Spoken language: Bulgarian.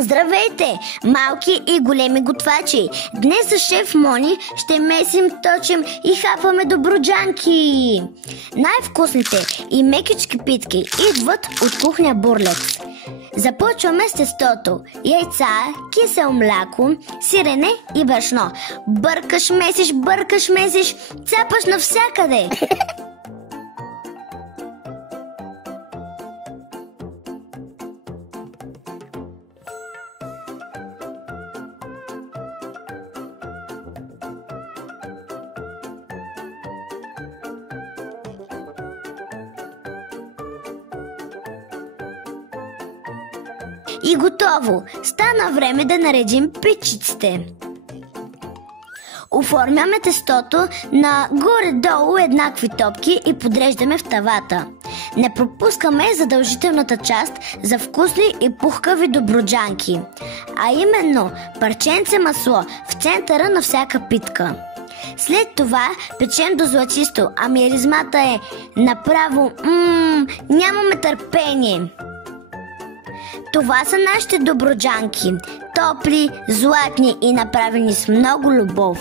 Здравейте, малки и големи готвачи! Днес с шеф Мони ще месим, точим и хапваме добруджанки! Най-вкусните и мекички питки идват от кухня Бурлец. Започваме с тестото. Яйца, кисело мляко, сирене и брашно. Бъркаш, месиш, цапаш навсякъде! И готово! Стана време да наредим пичиците. Оформяме тестото на горе-долу еднакви топки и подреждаме в тавата. Не пропускаме задължителната част за вкусни и пухкави добруджанки, а именно парченце масло в центъра на всяка питка. След това печем до златисто, а миризмата е направо нямаме търпение. Това са нашите добруджанки. Топли, златни и направени с много любов.